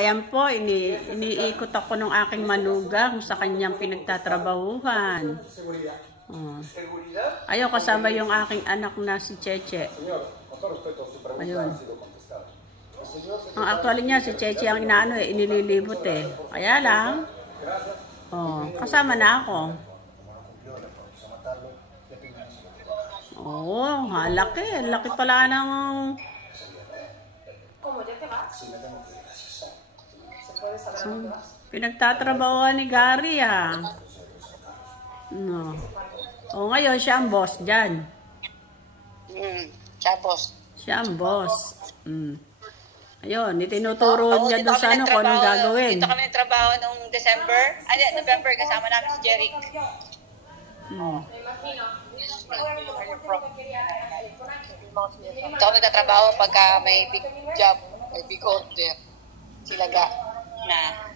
Ayan po, iniikot ako ng aking manugang sa kanyang pinagtatrabahuhan. Ayun, kasama yung aking anak na si Cheche. Ayun. Ang actually niya, si Cheche ang inaano inililibot Kaya lang, kasama na ako. Laki. Laki pala ng... pinagtatrabahuan ni Gary No. Ngayon siya ang boss dyan. Siya boss. Siya ang boss. Ayun, itinuturo niya doon sa kung anong gagawin. Dito kami nagtrabaho noong November, kasama namin si Jeric. Dito kami nagtatrabaho pagka may big job, may big order. Silaga na